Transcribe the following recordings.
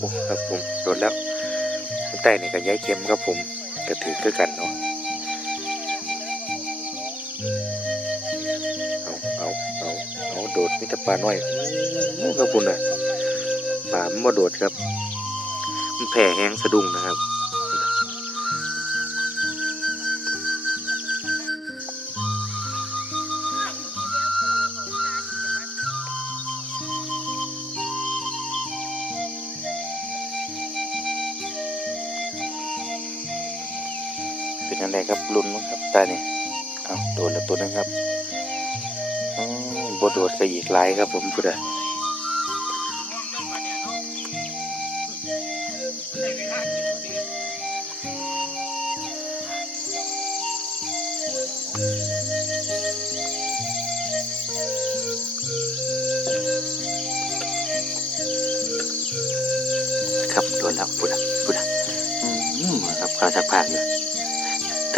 โอ้ครับผมโดนแล้วข้างใต้นี่ก็ย้ายเข็มครับผมก็ถือคือกันเนาะเอาเอาเอาเอาโดดมิตรปลาน้อยโอ้ครับคุณอะปลามันมาโดดครับ มันแผ่แห้งสะดุ้งนะครับ เป็นอะไรครับรุนมั้งครับตาเนี่ยเอาโดดละตัวนึงครับอ๋อบโดดก็อีกหลายครับผมพุทธะ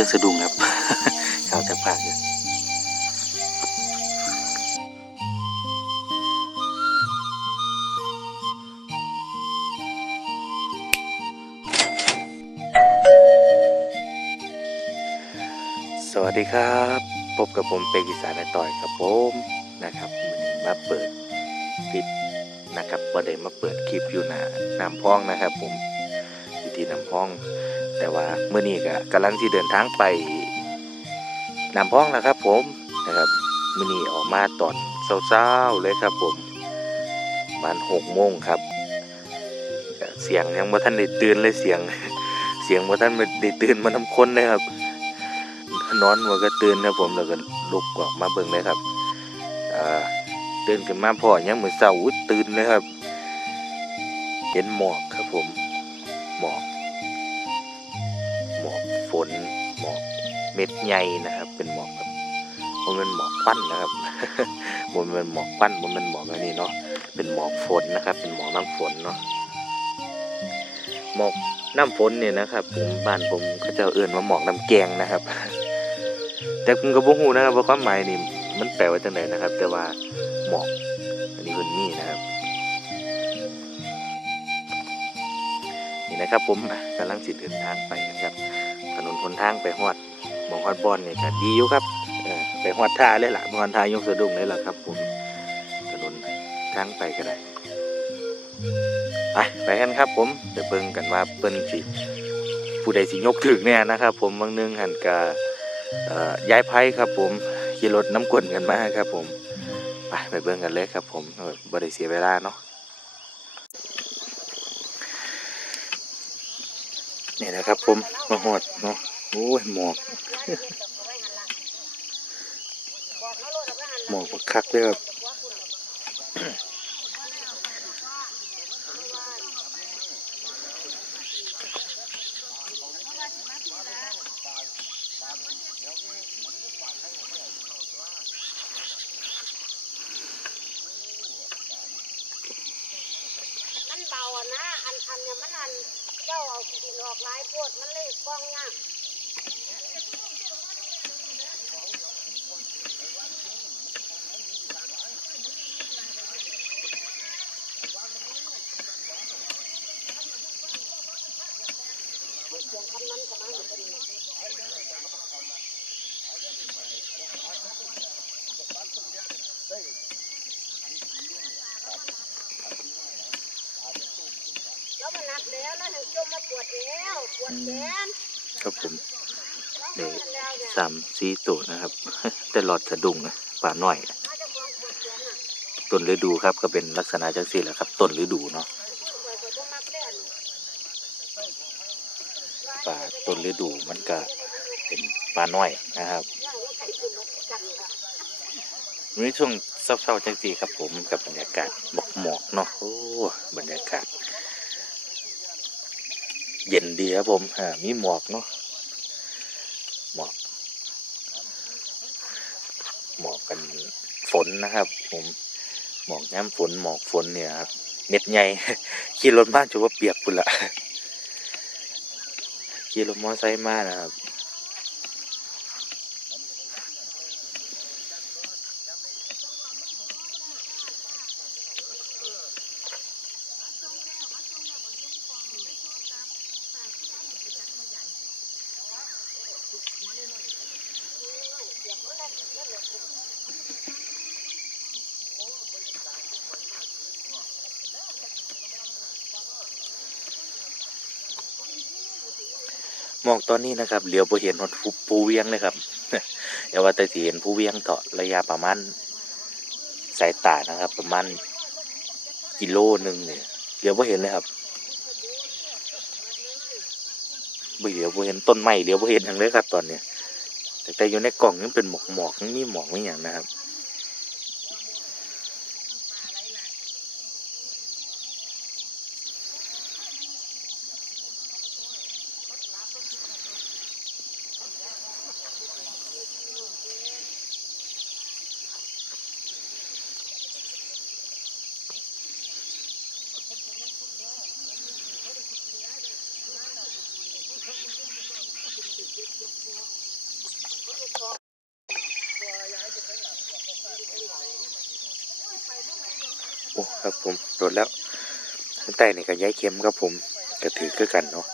เทิงสะดุ้งครับข้าวจักผักเลยสวัสดีครับ พบกับผมเป็นกิสานต่อยครับผมนะครับวันนี้มาเปิดคลิปนะครับประเด็นมาเปิดคลิปอยู่หนาน้ำพองนะครับผมอยู่ที่น้ำพอง แต่ว่าเมื่อนี้ก็กำลังที่เดินทางไปน้ำพ้องนะครับ ผมนะครับมื่อนี้ออกมาตอนเช้าๆเลยครับผมประมาณหกโมงครับ เสียงยังบ่ท่านได้ตื่นเลยเสียง เสียงบ่ท่านได้ตื่นมาทำคนเลยครับนอนหัวก็ตื่นนะผมแล้วก็ลุกออกมาเบิ่งเลยครับตื่นขึ้นมาพ่อยังเหมือนเสาตื่นเลยครับ เห็นหมอกครับผมหมอก เม็ดใหญ่นะครับ เป็นหมอกแบบมันเป็นหมอกควันนะครับมันเป็นหมอกควันมันเป็นหมอกอันนี้เนาะเป็นหมอกฝนนะครับ เป็นหมอกน้ำฝนเนาะหมอกน้ำฝนเนี่ยนะครับ ผมบ้านผมเขาจะเอื่นว่าหมอกน้ำแกงนะครับ แต่คุณกระบุหูนะครับว่าความหมายนี่มันแปลว่าจังไดนะครับ แต่ว่าหมอกอันนี้คนนี่นะครับนี่นะครับผมกำลังสิเดินทางไปนะครับ ถนนหนทางไปฮอด มองฮอดบอนเนี่ยก็ดีอยู่ครับเออไปฮอดท่าเลยล่ะฮอดท่ายกสะดุ้งเลยล่ะครับผมถนนทางไปก็ได้ไปไปกันครับผมเดี๋ยวเบิ่งกันว่าเปิ้นสิผู้ใดสิยกถึงเนี่ยนะครับผมบางนึงหันกาเอ่อย้ายไพ่ครับผมขี่รถน้ำกลนกันมาครับผมไปไปเบิ่งกันเลยครับผมบ่ได้เสียเวลาเนาะนี่นะครับผมมาหอดเนาะ โอ้ยหมอก หมอกบักคักเลยครับมันเบาอะนะ อันอันเนี่ยมันอัน เจ้าเอาดินออกหลายโพดมันเลยกล้องยาก แล้วมันหนักแล้วแล้วถึงจมมาปวดแล้วปวดแขน ครับผมแล้วนี่มันแล้วเนี่ยสามสี่ตัวนะครับ แต่หลอดสะดุ้งนะป่าน้อยน่องปวดแขนอะต้นฤดูครับก็เป็นลักษณะจังสี่แหละครับ ต้นฤดูเนาะป่าต้นฤดูมันก็เป็นป่าน้อยนะครับนนกกันค่ช่วงเศร้าๆจังสีครับผมกับบรรยากาศหมอกหมอกๆเนาะโอ้บรรยากาศ เย็นดีครับผมอ่ามีหมอกเนาะหมอก หมอกกันฝนนะครับ ผมหมอกย้ำฝนหมอกฝนเนี่ยครับเม็ดใหญ่ขี่รถบ้านจะว่าเปียกพุ่นละขี่รถมอไซค์มานะครับ มองตอนนี้นะครับเหลียวบ่เห็นฮอดภูภูเวียงเลยครับอย่าว่าแต่เห็นภูเวียงต่อระยะประมาณสายตานะครับ ประมาณกิโลหนึ่งเนี่ยเหลียวบ่เห็นเลยครับบ่เหลียวบ่เห็นต้นไม้เหลียวบ่เห็นหยังเลยครับ ตอนเนี้ยแต่แต่อยู่ในกล่องยังเป็นหมอกหมอกๆยังมีหมอกไม่อย่างนะครับ ครับผมโดดแล้วข้างใต้นี่ก็ย้ายเข็มครับผมก็ถือคือกันเนาะ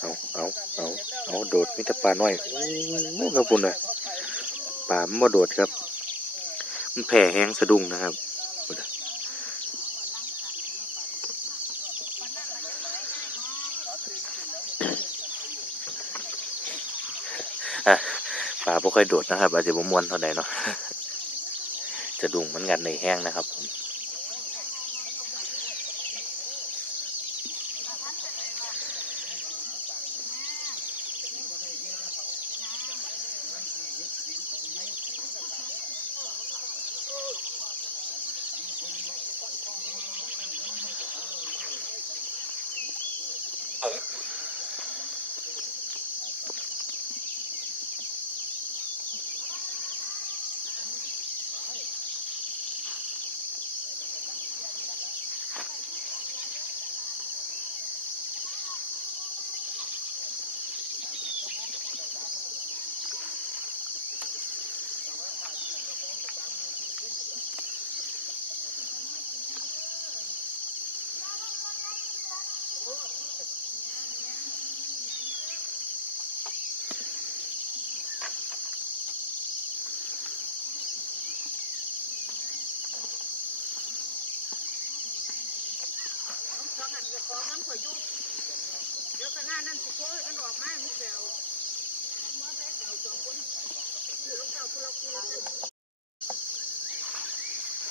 เอาเอาเอาเอาโดดมิตรปลาน้อยโอ้ครับคุณเลยปลามันบ่โดดครับ มันแผ่แห้งสะดุ้งนะครับปลาบ่ค่อยโดดนะครับอาจจะบ่ม่วนเท่าใดเนาะะดุ้งเหมือนกันในแห้งนะครับผม สองอันก็ของน้ำข่อยอยู่เดี๋ยวข้างหน้านั่นสิโก้อันออกมามึงเดียวมาแพ้เก่าสองคนอยู่ลูกเก่าคุณเราคุยกัน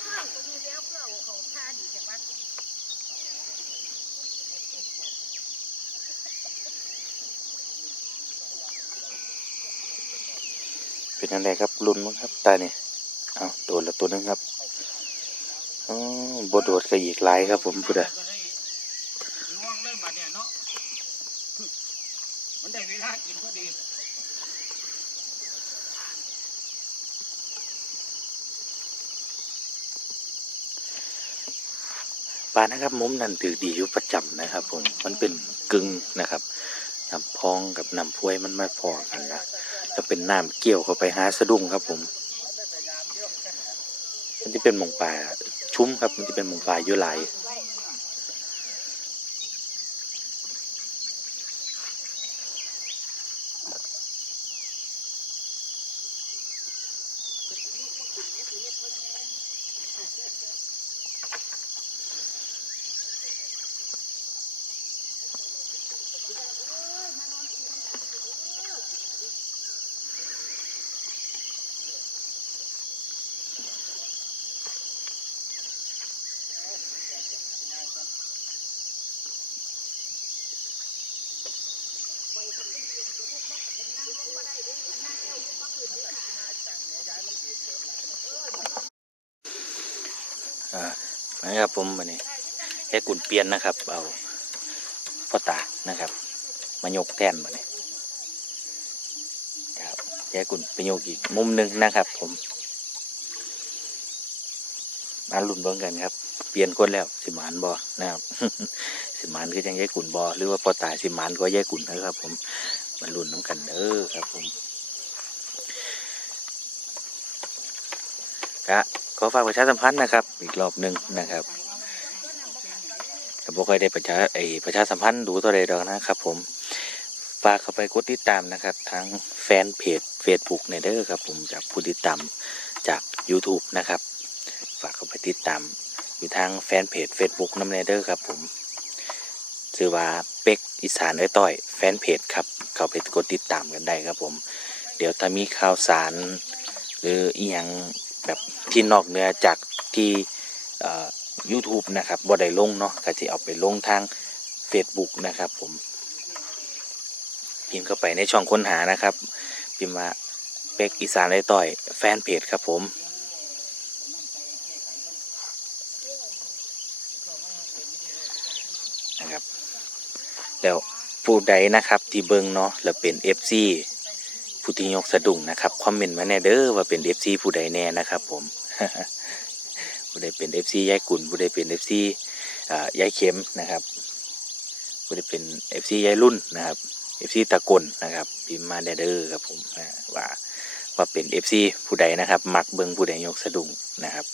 อ้าวก็อยู่แล้วเพื่อเอาเขาท่าดีใช่ปะ เป็นยังไงครับลุนมั้งครับตาเนี่ยเอาโดดล้วตัวหนึงครับอ๋อบโดดก็อีกหลายครับ ผมพุทธะล่วงเลยบัดเนี่ยเนาะมันได้เวลากินพอดีปลานะครับมุมนั่นถือดีอยู่ประจำนะครับ ผมมันเป็นกึ่งนะครับน้ำพองกับน้ำพวยมันไม่พอกันนะ จะเป็นน้ำเกี่ยวเข้าไปหาสะดุ้งครับผม มันจะเป็นหมองปลาชุ่มครับ มันจะเป็นหมองปลาอยู่หลาย นะครับผมวันนี้แค่กุนเปลี่ยนนะครับ เอาพ่อตานะครับ มายกแทนมาเนี่ยครับแค่กุนไปยกอีกมุมหนึ่งนะครับ ผมมาลุ้นเบิ่งกันครับ เปลี่ยนคนแล้วสิมานบอนะครับ สิมานคือจังแยกกุนบอหรือว่าพอตายสิมานก็แยกกุนนะครับ ผมมาลุ้นน้ำกันเด้อครับ ผมก็ขอฝากประชาสัมพันธ์นะครับ อีกรอบหนึ่งนะครับแต่บ่ค่อยได้ประชาไอประชาสัมพันธ์ดูตัวใดดอกนะครับ ผมฝากเข้าไปกดติดตามนะครับทั้งแฟนเพจ Facebook ในเด้อครับ ผมจากผู้ติดตามจาก YouTube นะครับ ฝากเข้าไปติดตามอยู่ทางแฟนเพจ Facebook น้ำเนเดอร์ครับผม ชื่อว่าเป็กอีสานเอ้ต้อย แฟนเพจครับเข้าไปกดติดตามกันได้ครับผม เดี๋ยวถ้ามีข่าวสาร หรืออีหยังแบบที่นอกเหนือจากที่อ่อ YouTube นะครับบ่ได้ลงเนาะก็จะเอาไปลงทาง Facebook นะครับผม พิมพ์เข้าไปในช่องค้นหานะครับ พิมพ์ว่าเป็กอีสานไอต่อย แฟนเพจครับผมนะครับ แล้วผู้ใดนะครับที่เบิงเนาะแล้วเป็น FC ผู้ที่ยกสะดุ้งนะครับคอมเมนต์มาแน่เด้อว่าเป็น FC ผู้ใดแน่นะครับ ผมผู้ใดเป็น FC ยายกุลผู้ใดเป็น FC อ่ายายเข็มนะครับผู้ใดเป็น FC ยายรุ่นนะครับ FC ตะกลนะครับพิมพ์มาแน่เด้อครับผมว่าว่าเป็น FC ผู้ใดนะครับ มักเบิงผู้ใดยกสะดุ้งนะครับ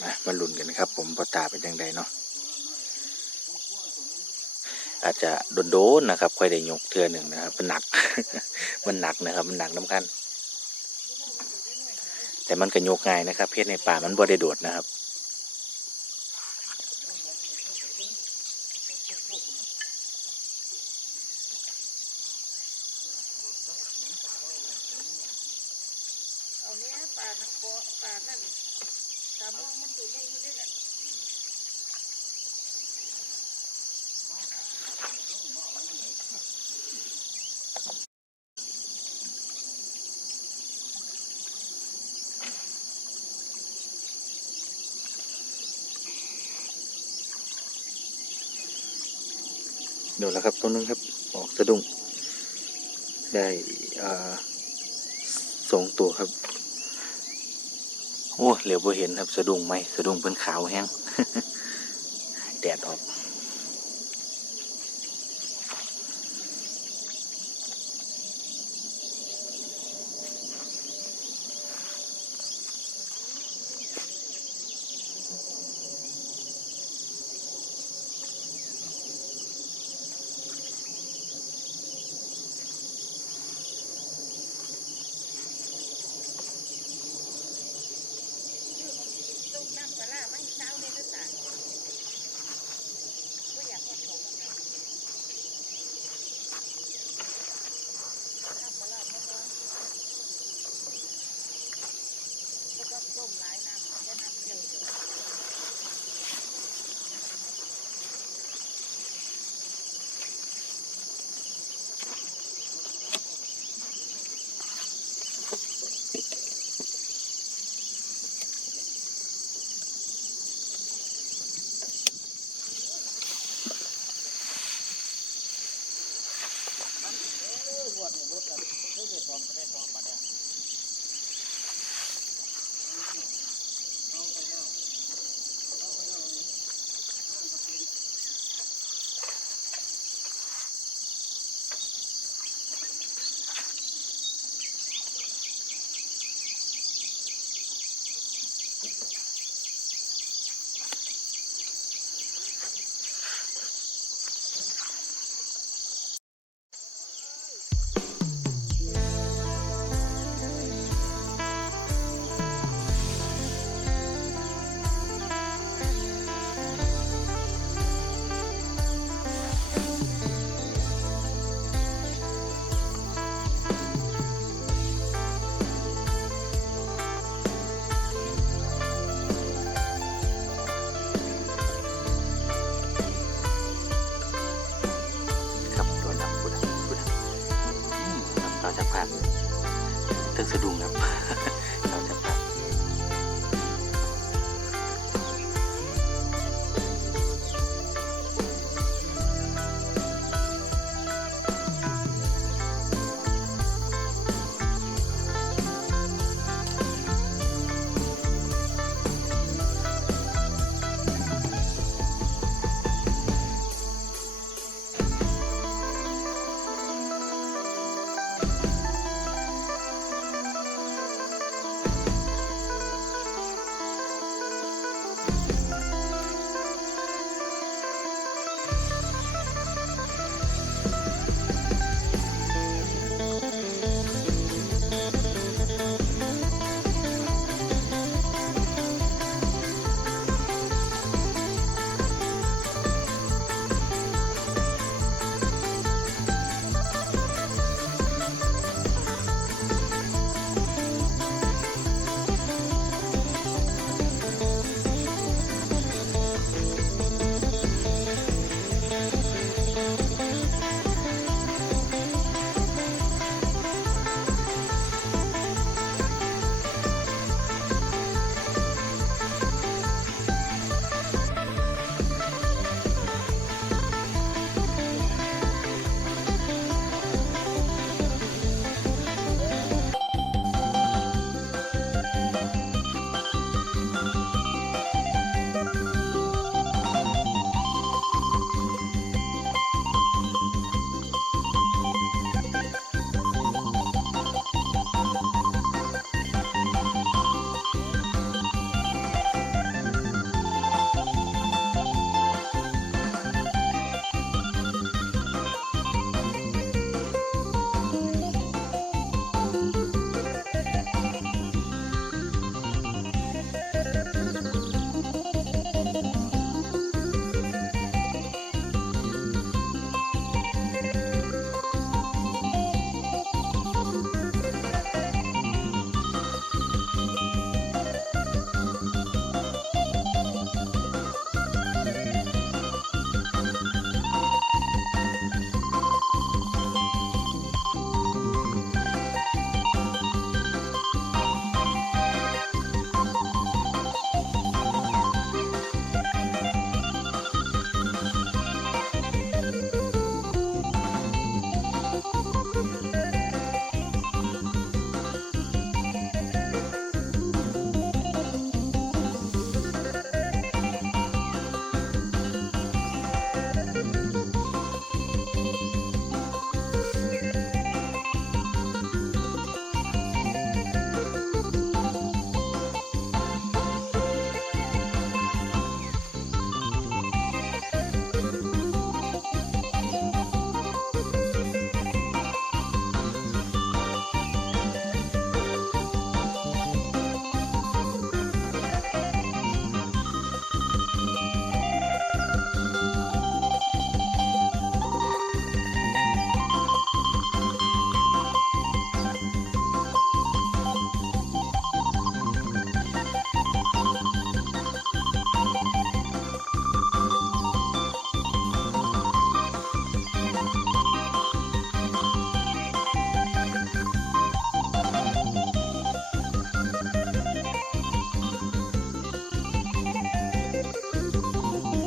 มามาลุ้นกัน ครับ ผมพอตาเป็นยังไงเนาะอาจจะโดนๆนะครับ ค่อยได้ยกเทือหนึ่งนะครับมันหนัก มันหนักนะครับ มันหนักน้ำกันแต่มันก็ยกง่ายนะครับ เพศในป่ามันบ่ได้โดดนะครับ เอาเนี้ยปลาทั้งโกะปลานั่นตามองมันตัวใหญ่อยู่ด้วยนั่น เดี๋ยวแล้วครับตัวนึงครับ ออกสะดุ้ง ได้สองตัวครับ โอ้เหลียวบ่เห็นครับ สะดุ้งไหมสะดุ้งเป็นขาวแห้งแดดออก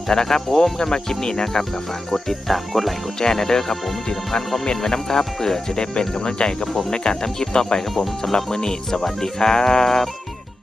แต่นะครับผมกันมาคลิปนี้นะครับก็ฝากกดติดตามกดไลค์กดแชร์นะเด้อครับผมที่สำคัญคอมเมนต์ไว้น้ำครับเผื่อจะได้เป็นกำลังใจกับผมในการทำคลิปต่อไปครับผมสำหรับมื้อนี้สวัสดีครับ